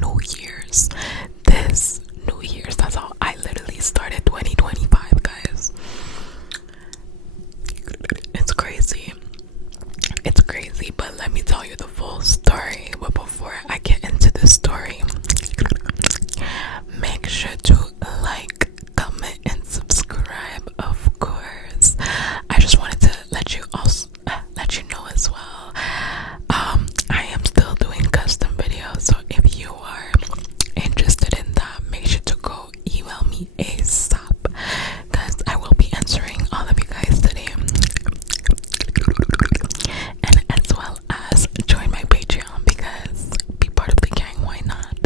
New Year's. This New Year's, that's how I literally started 2025, guys. It's crazy. It's crazy, but let me tell you the full story. But before I get into the story, make sure to like, comment, and subscribe, of course. I just wanted to let you know as well. I am still doing custom videos, so if you are interested in that, make sure to go email me ASAP, because I will be answering all of you guys today. And as well as join my Patreon, because be part of the gang, why not?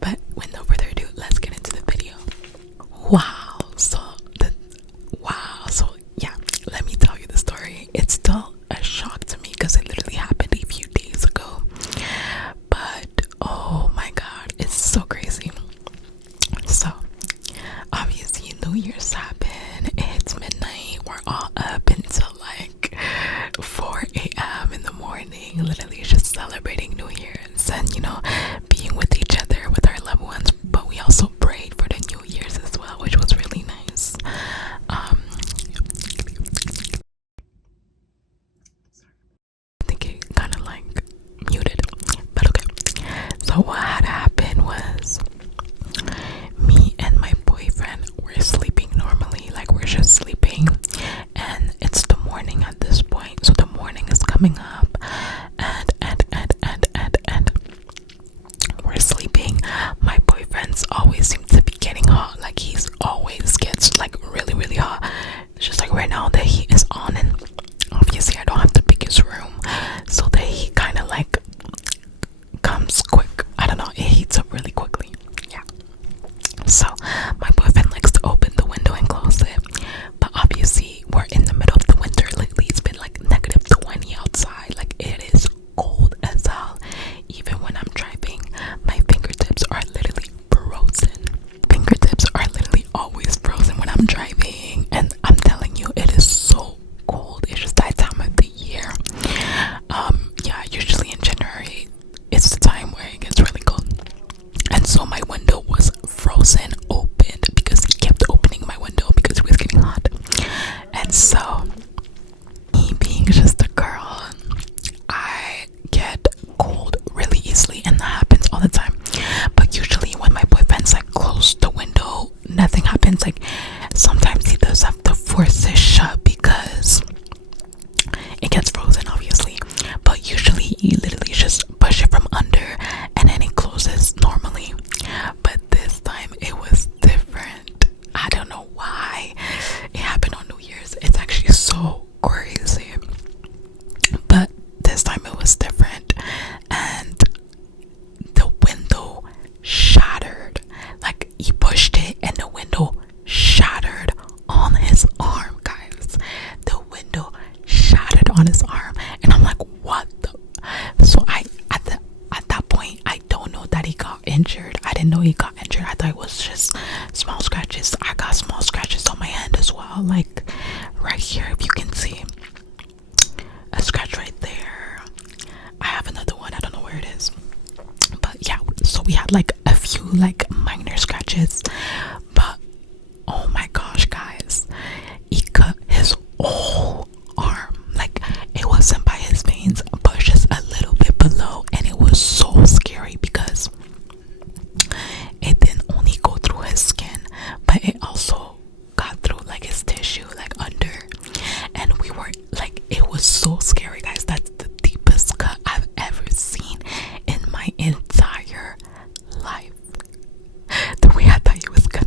But with no further ado, let's get into the video. So yeah, let me tell you the story. It's still a shock to me because it literally happened a few days ago, but oh my god, it's so crazy. So obviously New Year's happened, it's midnight, we're all up until like 4 a.m. in the morning, literally just celebrating New Year's and, you know, being with each other, with our loved ones. But we also prayed for the New Year's as well, which was really nice. I think it kind of like muted, but okay. So what had happened was, me and my boyfriend were sleeping normally, like we're just sleeping, and it's the morning at this point. So the morning is coming up, and we're sleeping. My boyfriend's always seems to be getting hot, like he's always gets like really hot. It's just like right now the heat is on, and obviously I don't have the biggest room, so the heat kind of like comes quick. I don't know, it heats up really quickly. Yeah. So my boyfriend likes to open the window and close it, but obviously we're in the middle of the winter lately. It's been like -20 outside, like it is cold as hell. Even when I'm driving, my fingertips are literally frozen. Fingertips are literally always frozen when I'm driving, and I'm telling you, it is so cold. It's just that time of the year. Yeah, usually in January it's the time where it gets really cold, and so my window was frozen open because he kept opening my window because it was getting hot. And so, me being just a girl, I get cold really easily, and that happens all the time. But usually when my boyfriend's like close the window, nothing happens. Like sometimes he does have to force it shut because it gets frozen, obviously, but usually he literally just push it from under and then it closes normally. But this time it was different. I don't know why. It happened on New Year's. It's actually so crazy, but this time it was different, and the window shattered. Like he pushed it and the window shattered on his arm, guys. The window shattered on his arm, and I'm like, what the? So at that point, I don't know that he got injured. I didn't know he got injured. I thought it was just small scratches. I got small scratches on my hand as well, like right here, if you can see a scratch right there. I have another one, I don't know where it is, but yeah. So we had like a few like minor scratches, but oh my gosh, guys, he cut his whole arm. Like it wasn't by his veins, but just a little bit below, and it was so scary because it didn't only go through his skin, but it also got through like his tissue, like under. And we were like, it was so scary, guys. That's the deepest cut I've ever seen in my entire life. The way I thought he was gonna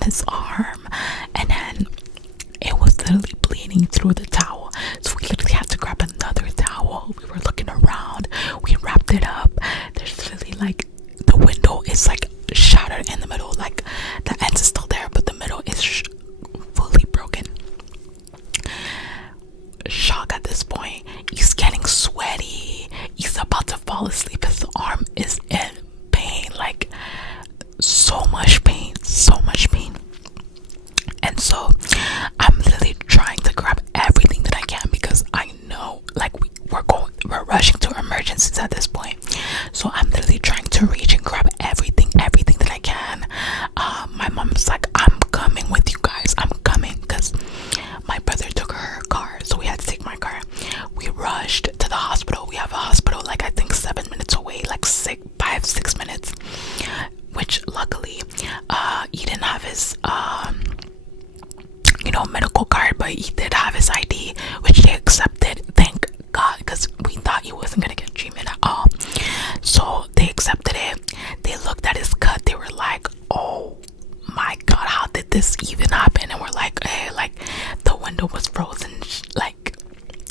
on his arm, and then it was literally bleeding through the towel. So we literally had to grab another towel. We were looking around. We wrapped it up. There's literally like the window is like shattered in the middle. Like the ends is still there, but the middle is fully broken. Shock at this point. He's getting sweaty. He's about to fall asleep. His arm is in pain. Like so much pain. So much pain. And so I'm literally trying to grab everything that I can because I know like we're rushing to emergencies at this point. So I'm literally trying to reach and grab everything that I can. My mom's like, I'm coming with you guys. I'm coming, because my brother took her car, so we had to take my car. We rushed to the hospital. We have a hospital like I think 7 minutes away, like 6 minutes, which luckily he didn't have his medical card, but he did have his ID, which they accepted, thank God, because we thought he wasn't gonna get treatment at all. So they accepted it. They looked at his cut. They were like, oh my God, how did this even happen? And we're like, hey, like the window was frozen, like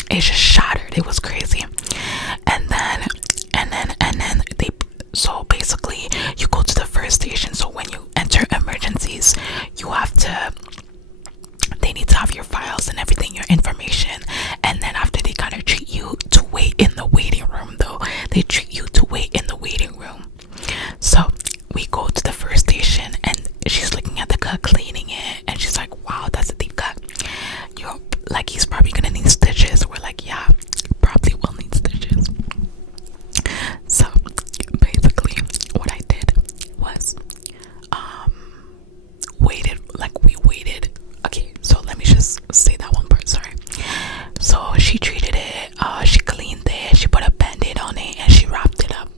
it just shattered. It was crazy. And then they, so basically you go to the first station. So when you enter emergencies, you have to, they need to have your files and everything, your information. And then after, they kind of treat you to wait in the waiting room, though. They treat you to wait in the waiting room. So we go to the first station, and she's looking at the cut, cleaning it, and she's like, wow, that's a deep cut. You're like, he's probably gonna need stitches. We're like, yeah, probably will need stitches. So basically what I did was we waited. Okay, so let me just say that one part, sorry. So she treated it, she cleaned it, she put a band-aid on it, and she wrapped it up.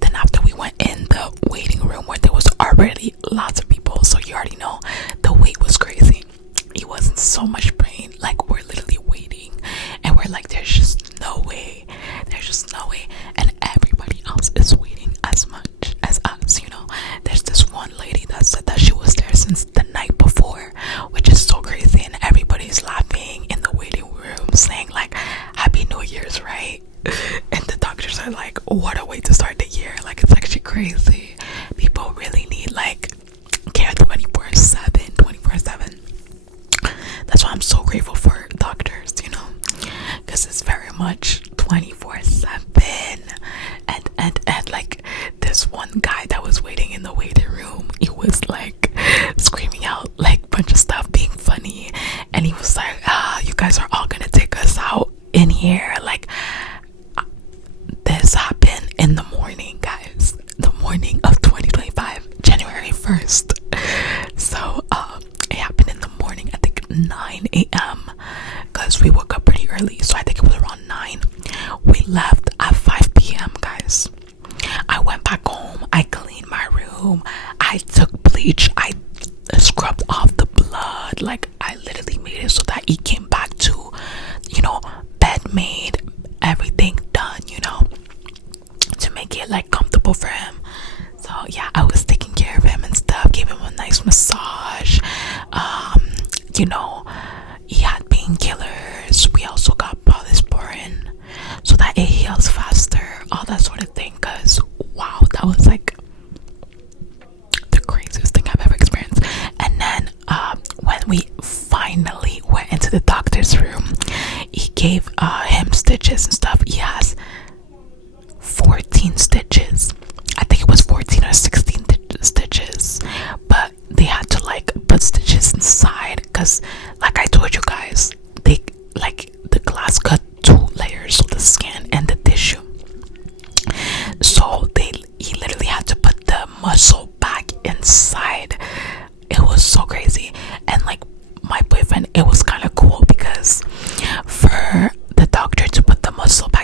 Then after, we went in the waiting room where there was already lots of people, so you already know the wait was crazy. It wasn't so much pain, like we're literally waiting, and we're like, there's just no way, and everybody else is waiting as much as us, There's this one lady that said that she was there since the night before, which is so crazy, and everybody's laughing in the waiting room, saying like, Happy New Year's, right? And the doctors are like, what a way to start the year. Like, it's actually crazy. People really need like care 24/7. That's why I'm so grateful for doctors, because it's very much 24/7. And like this one guy that was waiting in the waiting room, he was like screaming out like bunch of stuff, being funny, and he was like, you guys are all gonna take us out in here. Like, this happened in the morning, guys, the morning of 2025, January 1st. So it happened in the morning, I think 9 a.m. because we woke up pretty early, so I think it was around 9. We left at 5 p.m. guys. I went back home, I cleaned my room, I took bleach, I scrubbed off the blood, like I literally made it so that he came back to, bed made, everything done, to make it like comfortable for him. So yeah, I was taking care of him and stuff, gave him a nice massage. He had painkillers. We also got polysporin so that it heals faster, all that sort of thing. Cause wow, that was like the craziest thing I've ever experienced. And then when we finally went into the doctor's room, he gave him stitches and stuff. He has 14 stitches. I think it was 14 or 16 stitches, but they had to like put stitches inside because, like I told you guys, they like the glass cut 2 layers, so the skin and the tissue. So he literally had to put the muscle back inside. It was so crazy. And like my boyfriend, it was kind of cool because for the doctor to put the muscle back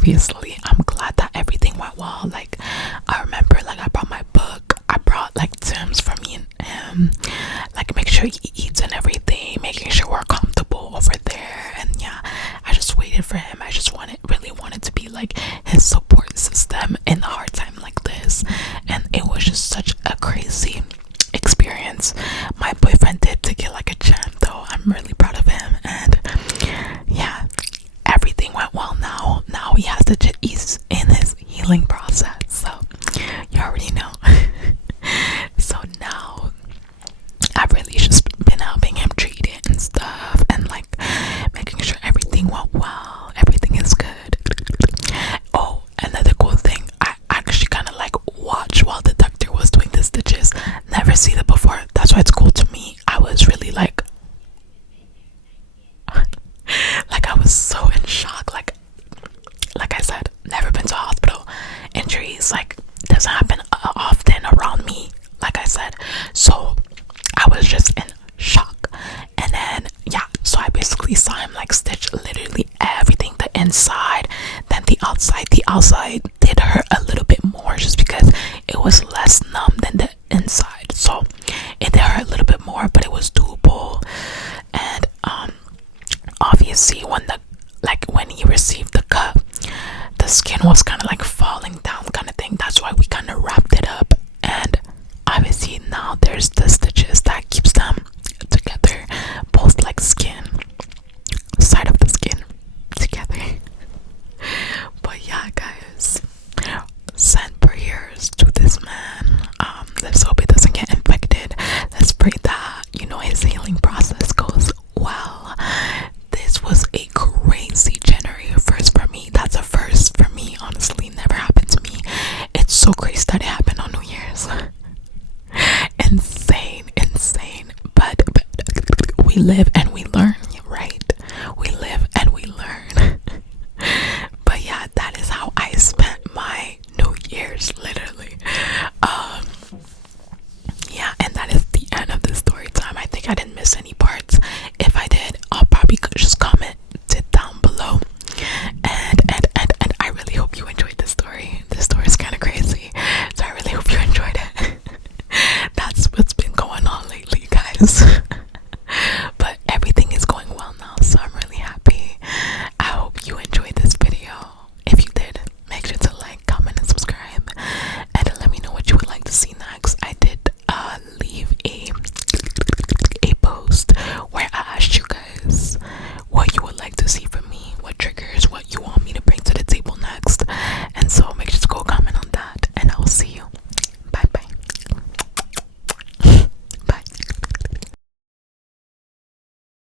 obviously I'm glad that everything went well. Like, I remember, like, I brought my book, I brought like Tim's for me and him, like make sure he eats and everything, making sure we're comfortable over there. And yeah, I just waited for him. I just really wanted to be like his support system in a hard time like this. And it was just such a crazy experience. My boyfriend did take it like a champ though. I'm really proud of him. And yeah, everything went well. Now he has to he's in his healing process, so you already know. So now I've really just been helping him treat it and stuff, and like making sure everything went well, everything is good. Oh, another cool thing, I actually kind of like watched while the doctor was doing the stitches. Never seen it before, that's why it's cool to me. I was really like I was so in shock. Like I said, never been to a hospital. Injuries like doesn't happen often around me, like I said. So I was just in shock. And then yeah, so I basically saw him like stitch literally everything, the inside, then the outside. The outside did hurt a little bit more just because it was less numb than the inside, so it did hurt a little bit more, but it was doable. And obviously when he received the cut, the skin was kind of like falling down kind of thing. That's why we kind of wrapped it up. And obviously now there's the stitches that keeps them together, both like skin, side of the skin together. But yeah, guys, send prayers to this man. Let's hope it doesn't get infected. Let's pray that, you know, his healing process goes well. This was a crazy January first for me. That's a first for me, honestly. Never happened to me. It's so crazy that it